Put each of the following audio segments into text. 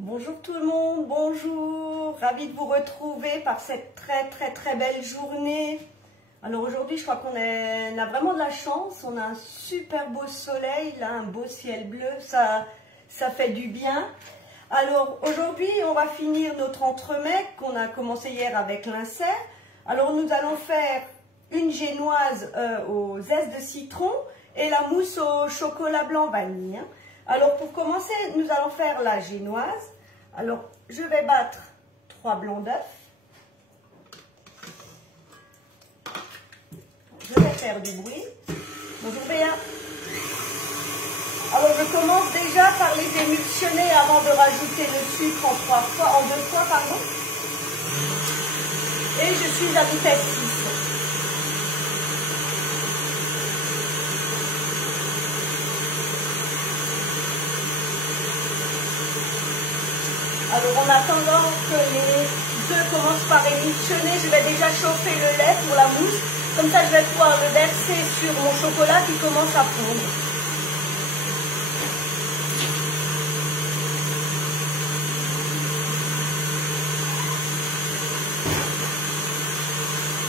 Bonjour tout le monde, bonjour, ravie de vous retrouver par cette très belle journée. Alors aujourd'hui je crois qu'on a vraiment de la chance, on a un super beau soleil, là, un beau ciel bleu, ça fait du bien. Alors aujourd'hui on va finir notre entremets qu'on a commencé hier avec l'insert. Alors nous allons faire une génoise aux zestes de citron et la mousse au chocolat blanc vanille. Alors pour commencer, nous allons faire la génoise. Alors je vais battre 3 blancs d'œufs. Je vais faire du bruit. Bonjour Béa. Alors je commence déjà par les émulsionner avant de rajouter le sucre en 2 fois, pardon. Et je suis à vitesse 6. Alors en attendant que les œufs commencent par émulsionner, je vais déjà chauffer le lait pour la mousse. Comme ça je vais pouvoir le verser sur mon chocolat qui commence à fondre.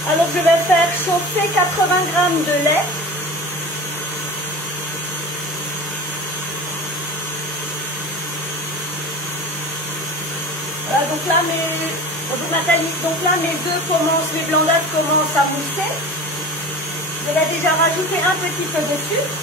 Alors je vais faire chauffer 80 g de lait. Voilà, donc là bonjour Nathalie, donc là mes blancs d'œufs commencent à mousser. Je vais déjà rajouter un petit peu de sucre.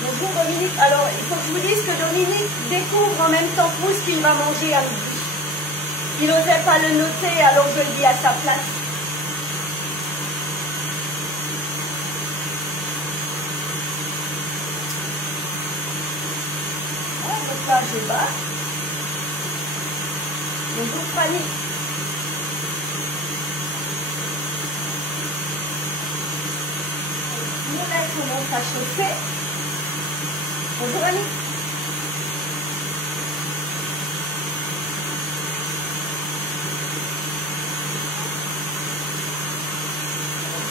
Bonjour Dominique, alors il faut que je vous dise que Dominique découvre en même temps que vous ce qu'il va manger à midi. Il n'osait pas le noter, alors je le dis à sa place. Voilà, donc là je bats. Bonjour Fanny. Mon lait commence à chauffer. Bonjour Annie.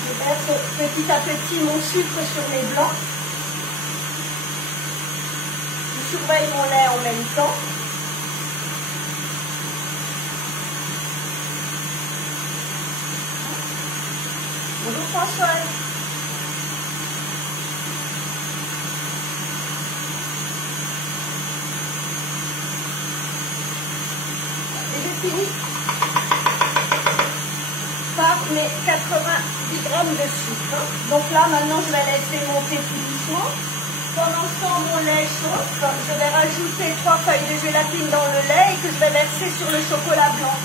Je verse petit à petit mon sucre sur mes blancs. Je surveille mon lait en même temps. Bonjour Françoise. Fini par mes 90 g de sucre. Donc là, maintenant, je vais laisser monter tout doucement. Pendant ce temps, mon lait chauffe. Je vais rajouter 3 feuilles de gélatine dans le lait et que je vais verser sur le chocolat blanc.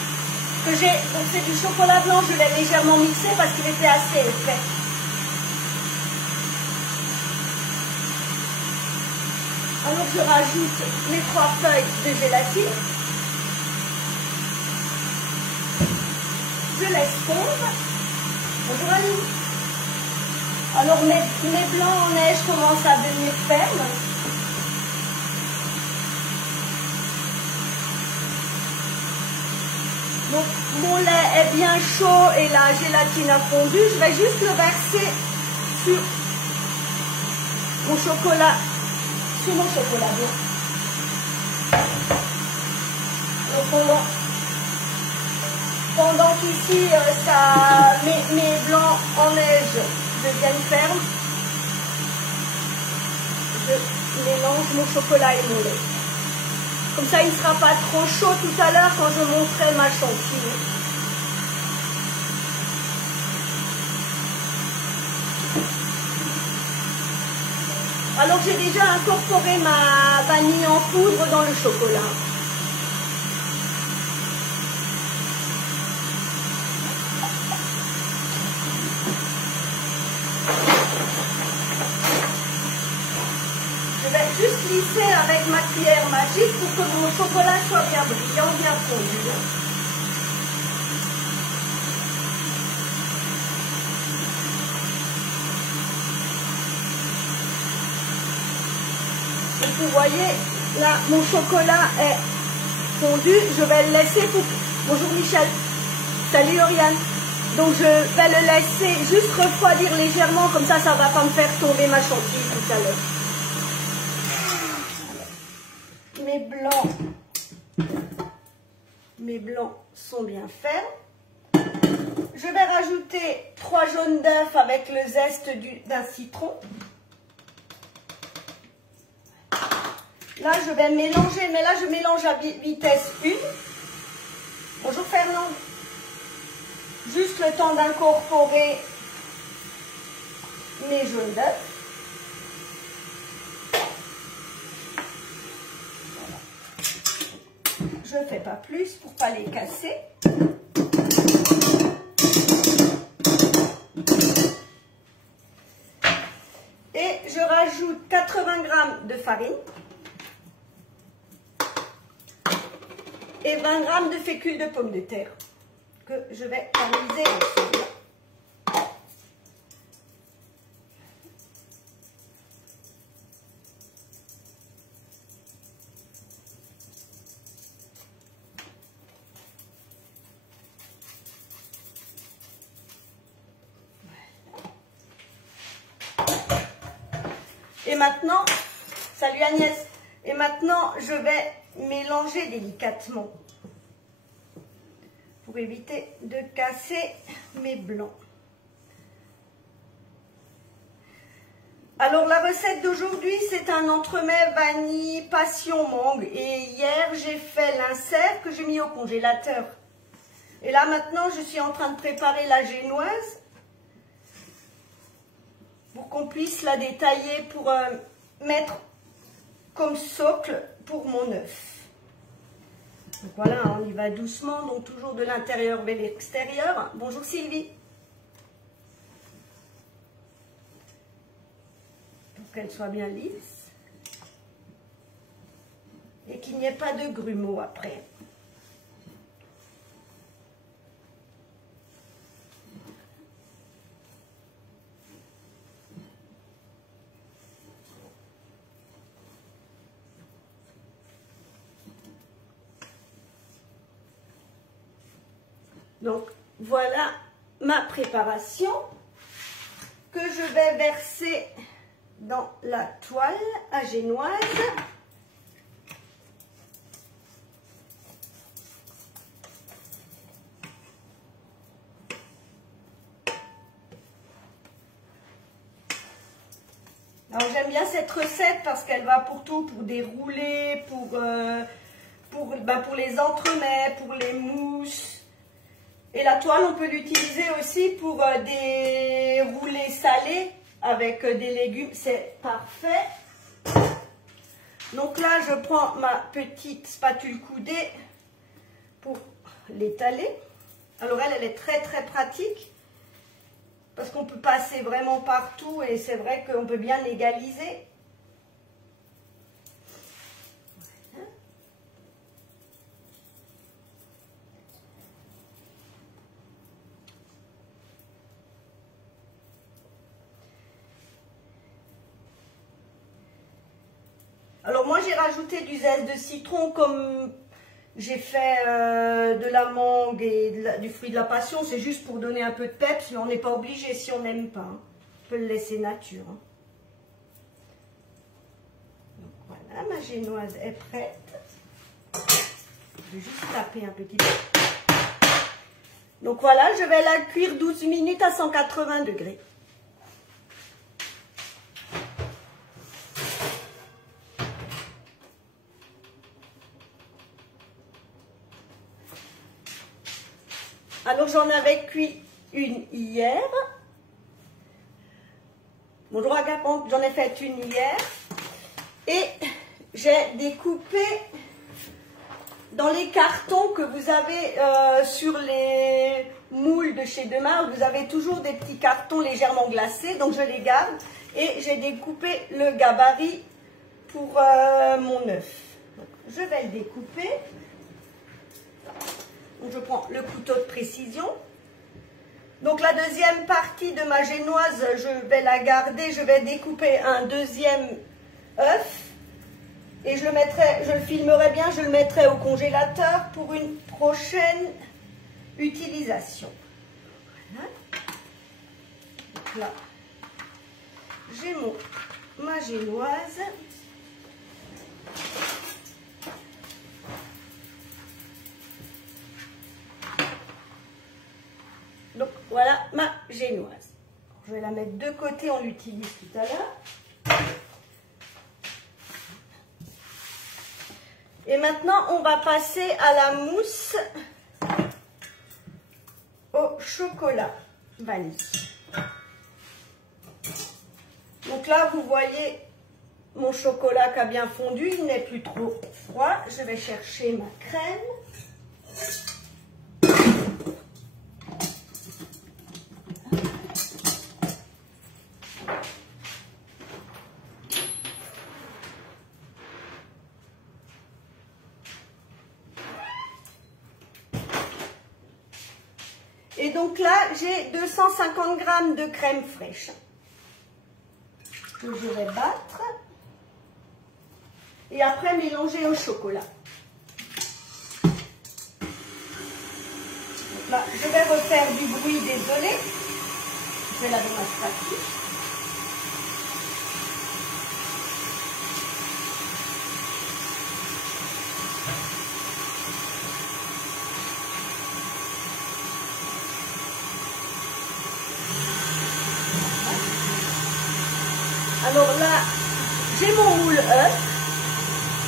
Donc c'est du chocolat blanc, je l'ai légèrement mixé parce qu'il était assez épais. Alors je rajoute les 3 feuilles de gélatine. Je laisse fondre. Bonjour Annie. Alors mes blancs en neige commencent à devenir fermes. Donc mon lait est bien chaud et la gélatine a fondu. Je vais juste le verser sur mon chocolat blanc. Donc pendant qu'ici, mes blancs en neige deviennent fermes, je mélange mon chocolat et mon lait. Comme ça, il ne sera pas trop chaud tout à l'heure quand je monterai ma chantilly. Alors, j'ai déjà incorporé ma vanille en poudre dans le chocolat. Juste lisser avec ma cuillère magique pour que mon chocolat soit bien brillant, bien fondu. Donc vous voyez, là, mon chocolat est fondu. Je vais le laisser pour... Bonjour Michel. Salut Oriane. Donc je vais le laisser juste refroidir légèrement, comme ça, ça ne va pas me faire tomber ma chantilly tout à l'heure. Mes blancs sont bien faits. Je vais rajouter 3 jaunes d'œufs avec le zeste d'un citron. Là, je vais mélanger, mais là, je mélange à vitesse 1. Bonjour Fernand. Juste le temps d'incorporer mes jaunes d'œufs. Je ne fais pas plus pour ne pas les casser. Et je rajoute 80 g de farine et 20 g de fécule de pommes de terre que je vais tamiser ensemble. Et maintenant, salut Agnès, et maintenant je vais mélanger délicatement pour éviter de casser mes blancs. Alors la recette d'aujourd'hui, c'est un entremets vanille passion mangue, et hier j'ai fait l'insert que j'ai mis au congélateur. Et là maintenant je suis en train de préparer la génoise pour qu'on puisse la détailler pour mettre comme socle pour mon œuf. Donc voilà, on y va doucement, donc toujours de l'intérieur vers l'extérieur. Bonjour Sylvie. Pour qu'elle soit bien lisse et qu'il n'y ait pas de grumeaux après. Donc voilà ma préparation que je vais verser dans la toile à génoise. Alors j'aime bien cette recette parce qu'elle va pour tout, pour des roulés, pour les entremets, pour les mousses. Et la toile, on peut l'utiliser aussi pour des roulés salés avec des légumes. C'est parfait. Donc là, je prends ma petite spatule coudée pour l'étaler. Alors elle est très très pratique parce qu'on peut passer vraiment partout et c'est vrai qu'on peut bien égaliser. Alors moi j'ai rajouté du zeste de citron comme j'ai fait de la mangue et du fruit de la passion. C'est juste pour donner un peu de peps, mais on n'est pas obligé si on n'aime pas. Hein. On peut le laisser nature. Hein. Donc voilà, ma génoise est prête. Je vais juste taper un petit peu. Donc voilà, je vais la cuire 12 minutes à 180 degrés. Alors j'en avais cuit une hier. Bonjour Agapante, j'en ai fait une hier. Et j'ai découpé dans les cartons que vous avez sur les moules de chez Demar. Vous avez toujours des petits cartons légèrement glacés, donc je les garde. Et j'ai découpé le gabarit pour mon œuf. Donc, je vais le découper. Donc, je prends le couteau de précision. Donc la deuxième partie de ma génoise, je vais la garder. Je vais découper un deuxième œuf Et je le filmerai bien, je le mettrai au congélateur pour une prochaine utilisation. Voilà. Donc là, j'ai ma génoise. Donc voilà ma génoise. Je vais la mettre de côté, on l'utilise tout à l'heure. Et maintenant, on va passer à la mousse au chocolat vanille. Donc là, vous voyez mon chocolat qui a bien fondu, il n'est plus trop froid. Je vais chercher ma crème. Et donc là, j'ai 250 g de crème fraîche que je vais battre et après mélanger au chocolat. Donc là, je vais refaire du bruit, désolé. Je vais la démonstration. Alors là, j'ai mon moule œuf.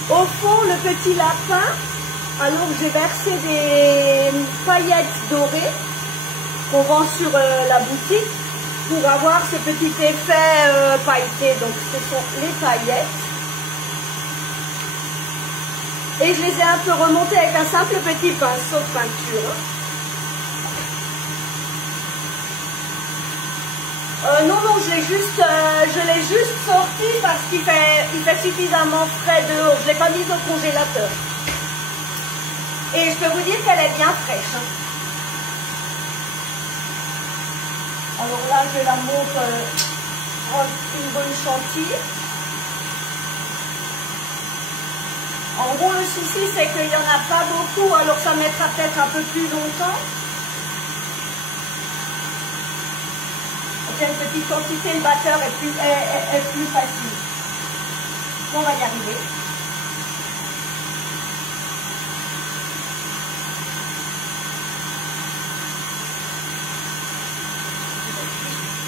Au fond, le petit lapin, alors j'ai versé des paillettes dorées qu'on vend sur la boutique pour avoir ce petit effet pailleté. Donc ce sont les paillettes. Et je les ai un peu remontées avec un simple petit pinceau de peinture. Non, je l'ai juste sorti parce qu'il fait suffisamment frais dehors. Je ne l'ai pas mise au congélateur. Et je peux vous dire qu'elle est bien fraîche. Alors là, je la monte une bonne chantilly. En gros, le souci, c'est qu'il n'y en a pas beaucoup, alors ça mettra peut-être un peu plus longtemps. Une petite quantité, le batteur est plus facile. On va y arriver.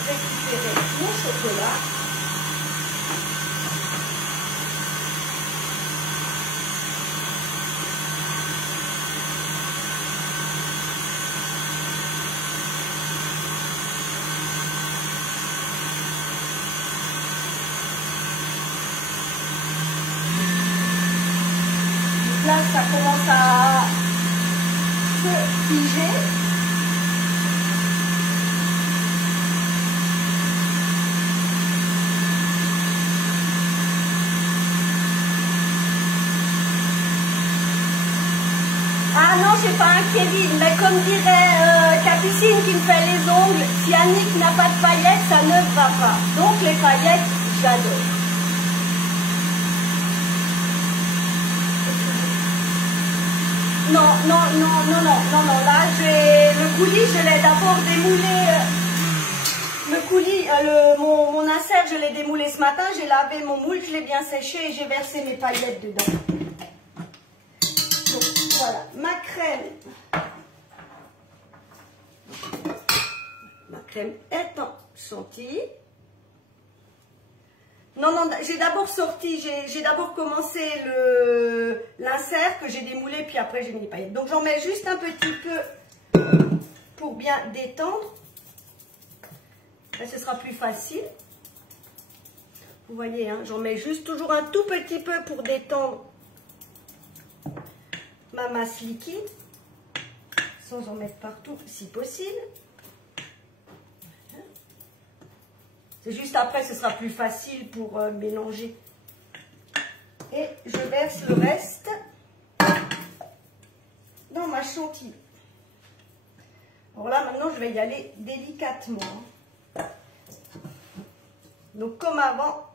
Je vais récupérer mon chocolat. Là, ça commence à se figer. Ah non, c'est pas un Kevin, mais comme dirait Capucine qui me fait les ongles, si Annick n'a pas de paillettes, ça ne va pas. Donc les paillettes, j'adore. Non, là, le coulis, je l'ai d'abord démoulé, mon insert, je l'ai démoulé ce matin, j'ai lavé mon moule, je l'ai bien séché et j'ai versé mes paillettes dedans. Donc, voilà, ma crème est en chantilly. Non, j'ai d'abord sorti, j'ai d'abord commencé l'insert que j'ai démoulé, puis après j'ai mis les paillettes. Donc j'en mets juste un petit peu pour bien détendre. Là, ce sera plus facile. Vous voyez, hein, j'en mets juste toujours un tout petit peu pour détendre ma masse liquide, sans en mettre partout si possible. C'est juste après, ce sera plus facile pour mélanger. Et je verse le reste dans ma chantilly. Alors là, maintenant, je vais y aller délicatement. Donc, comme avant,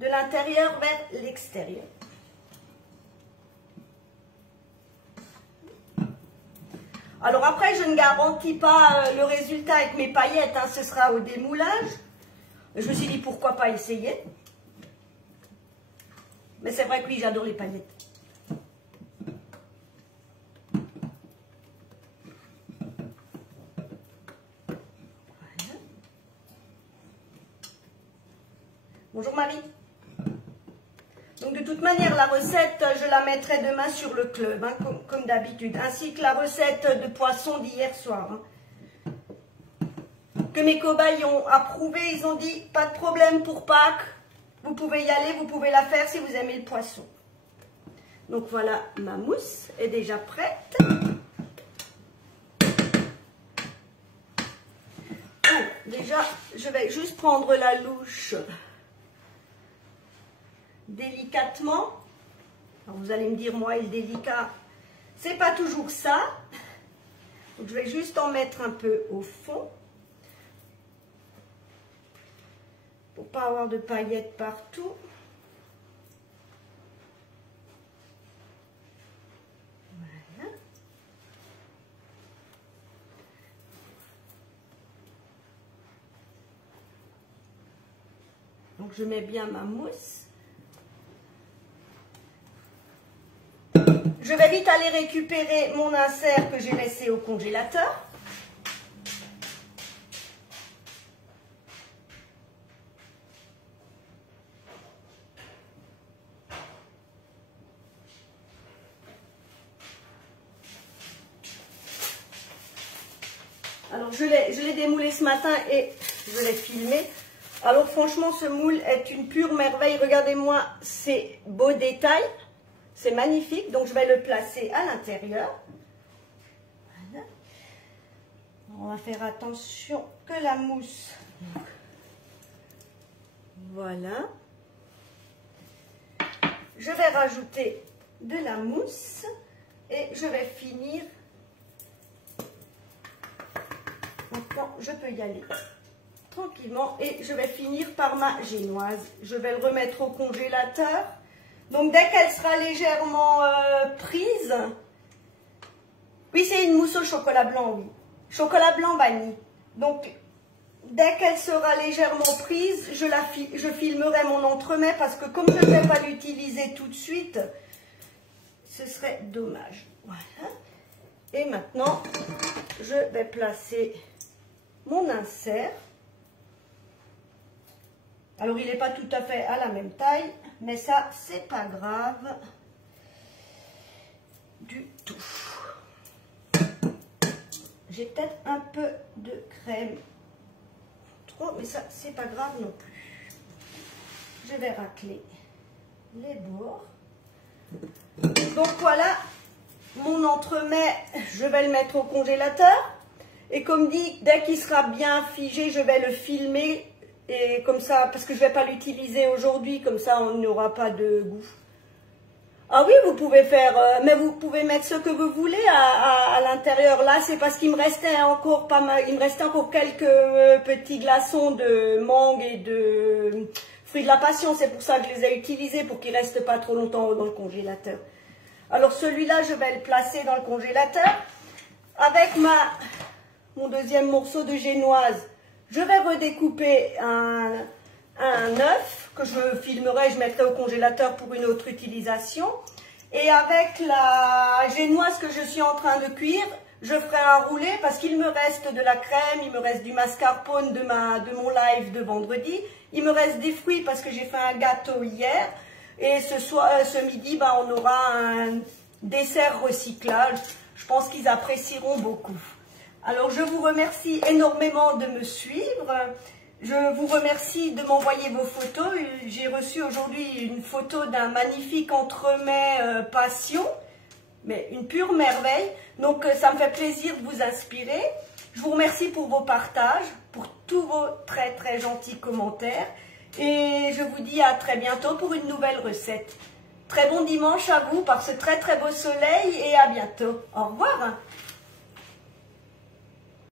de l'intérieur vers l'extérieur. Alors après, je ne garantis pas le résultat avec mes paillettes, hein, ce sera au démoulage. Je me suis dit, pourquoi pas essayer. Mais c'est vrai que oui, j'adore les paillettes. Voilà. Bonjour Marie. Donc de toute manière, la recette, je la mettrai demain sur le club, hein, comme d'habitude. Ainsi que la recette de poisson d'hier soir. Hein, que mes cobayes ont approuvé, ils ont dit, pas de problème pour Pâques. Vous pouvez y aller, vous pouvez la faire si vous aimez le poisson. Donc voilà, ma mousse est déjà prête. Alors, déjà, je vais juste prendre la louche délicatement. Alors vous allez me dire, moi, il est délicat. C'est pas toujours ça. Donc je vais juste en mettre un peu au fond. Pour pas avoir de paillettes partout. Voilà. Donc je mets bien ma mousse. Je vais vite aller récupérer mon insert que j'ai laissé au congélateur. Alors je l'ai démoulé ce matin et je l'ai filmé. Alors franchement, ce moule est une pure merveille. Regardez-moi ces beaux détails. C'est magnifique. Donc je vais le placer à l'intérieur. Voilà. On va faire attention que la mousse. Voilà. Je vais rajouter de la mousse et je vais finir. Maintenant, je peux y aller tranquillement et je vais finir par ma génoise. Je vais le remettre au congélateur. Donc, dès qu'elle sera légèrement prise, oui, c'est une mousse au chocolat blanc, oui. Chocolat blanc vanille. Donc, dès qu'elle sera légèrement prise, je filmerai mon entremets parce que comme je ne vais pas l'utiliser tout de suite, ce serait dommage. Voilà. Et maintenant, je vais placer mon insert. Alors, il n'est pas tout à fait à la même taille, mais ça, c'est pas grave du tout. J'ai peut-être un peu de crème trop, mais ça, c'est pas grave non plus. Je vais racler les bords. Donc, voilà, mon entremets, je vais le mettre au congélateur. Et comme dit, dès qu'il sera bien figé, je vais le filmer. Et comme ça, parce que je ne vais pas l'utiliser aujourd'hui, comme ça on n'aura pas de goût. Ah oui, vous pouvez faire, mais vous pouvez mettre ce que vous voulez à l'intérieur. Là, c'est parce qu'il me restait encore pas mal, il me restait encore quelques petits glaçons de mangue et de fruits de la passion. C'est pour ça que je les ai utilisés, pour qu'ils ne restent pas trop longtemps dans le congélateur. Alors celui-là, je vais le placer dans le congélateur. Avec mon deuxième morceau de génoise, je vais redécouper un œuf que je filmerai, je mettrai au congélateur pour une autre utilisation. Et avec la génoise que je suis en train de cuire, je ferai un roulé parce qu'il me reste de la crème, il me reste du mascarpone de mon live de vendredi. Il me reste des fruits parce que j'ai fait un gâteau hier. Et ce midi, ben, on aura un dessert recyclage. Je pense qu'ils apprécieront beaucoup. Alors, je vous remercie énormément de me suivre. Je vous remercie de m'envoyer vos photos. J'ai reçu aujourd'hui une photo d'un magnifique entremets passion, mais une pure merveille. Donc, ça me fait plaisir de vous inspirer. Je vous remercie pour vos partages, pour tous vos très très gentils commentaires. Et je vous dis à très bientôt pour une nouvelle recette. Très bon dimanche à vous par ce très très beau soleil et à bientôt. Au revoir.